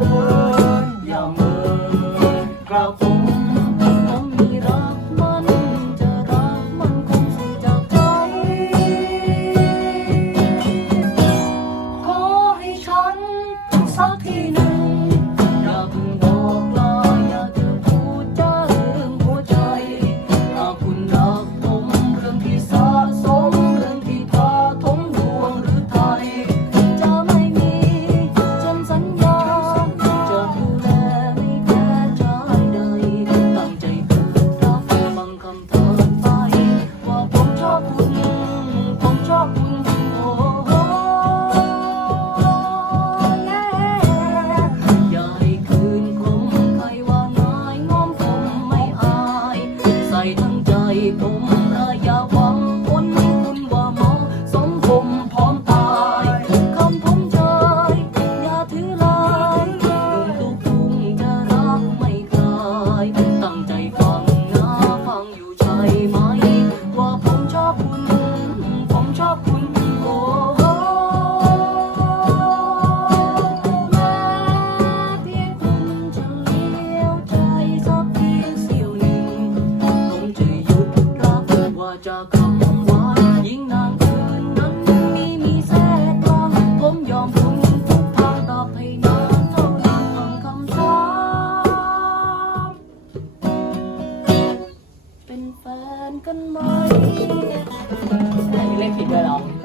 น ทั้งใจผม จาคำหวานยิ่งนางคืนนั้นไม่มีแทรกาผมยอมคุณทุกทางให้นานเท่านั้นงคำถามเป็นแฟนกันไหมมีเลขผิดด้วยเหรอ